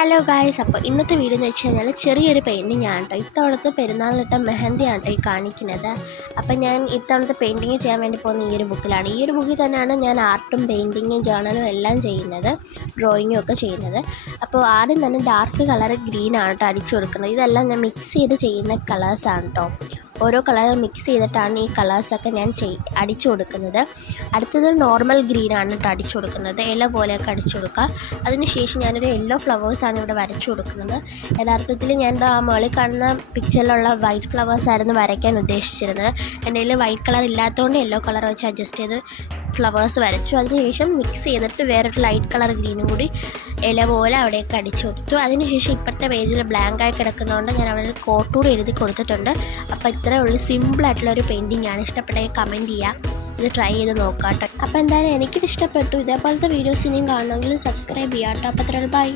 Hello guys, അപ്പോൾ ഇന്നത്തെ video എന്ന് വെച്ച് കഴിഞ്ഞാൽ ചെറിയൊരു പെയിൻറ്റിങ് ആണ് കേട്ടോ. ഇത്തവണത്തെ പെരുന്നാളിലിട്ട മെഹന്തിയാണ് കേട്ടോ ഈ കാണിക്കുന്നത്. അപ്പോൾ ഞാൻ ഇത്തവണത്തെ പെയിൻറ്റിങ് ചെയ്യാൻ വേണ്ടി പോകുന്ന ഈ ഒരു ബുക്കിലാണ്. ഈ ഒരു ബുക്കിൽ തന്നെയാണ് ഞാൻ ആർട്ടും പെയിൻറ്റിങ്ങും ജേർണലും എല്ലാം ചെയ്യുന്നത്, ഡ്രോയിങ്ങും ഒക്കെ ചെയ്യുന്നത്. അപ്പോൾ ആദ്യം തന്നെ ഡാർക്ക് കളർ ഗ്രീനാണ് കേട്ടോ അടിച്ചു കൊടുക്കുന്നത്. ഇതെല്ലാം ഞാൻ മിക്സ് ചെയ്ത് ചെയ്യുന്ന കളേഴ്സാണ് കേട്ടോ. ഓരോ കളർ മിക്സ് ചെയ്തിട്ടാണ് ഈ കളേഴ്സൊക്കെ ഞാൻ അടിച്ചു കൊടുക്കുന്നത്. അടുത്തത് നോർമൽ ഗ്രീനാണ് കേട്ടോ അടിച്ചു കൊടുക്കുന്നത്, ഇല പോലെയൊക്കെ അടിച്ചു കൊടുക്കുക. അതിനുശേഷം ഞാനൊരു യെല്ലോ ഫ്ലവേഴ്സാണ് ഇവിടെ വരച്ചു കൊടുക്കുന്നത്. യഥാർത്ഥത്തിൽ ഞാൻ ആ മുകളിൽ കാണുന്ന പിക്ചറിലുള്ള വൈറ്റ് ഫ്ലവേഴ്സായിരുന്നു വരയ്ക്കാൻ ഉദ്ദേശിച്ചിരുന്നത്. എൻ്റെ കയ്യിൽ വൈറ്റ് കളർ ഇല്ലാത്തതുകൊണ്ട് യെല്ലോ കളർ വെച്ച് അഡ്ജസ്റ്റ് ചെയ്ത് ഫ്ലവേഴ്സ് വരച്ചു. അതിനുശേഷം മിക്സ് ചെയ്തിട്ട് വേറൊരു ലൈറ്റ് കളർ ഗ്രീനും കൂടി ഇല പോലെ അവിടെയൊക്കെ അടിച്ചു കൊടുത്തു. അതിനുശേഷം ഇപ്പോഴത്തെ പേജിൽ ബ്ലാങ്കായി കിടക്കുന്നതുകൊണ്ട് ഞാൻ അവിടെ ഒരു കോട്ട് കൂടി എഴുതി കൊടുത്തിട്ടുണ്ട്. അപ്പോൾ ഇത്രയേ ഉള്ളൂ, സിമ്പിളായിട്ടുള്ളൊരു പെയിൻറ്റിംഗ് ആണ്. ഇഷ്ടപ്പെട്ടെങ്കിൽ കമൻറ്റ് ചെയ്യാം, ഇത് ട്രൈ ചെയ്ത് നോക്കാം കേട്ടോ. അപ്പോൾ എന്തായാലും എനിക്കിത് ഇഷ്ടപ്പെട്ടു. ഇതേപോലത്തെ വീഡിയോസ് ഇനിയും കാണണമെങ്കിൽ സബ്സ്ക്രൈബ് ചെയ്യാം കേട്ടോ. അപ്പോൾ അത്രയുള്ളൂ, ബൈ.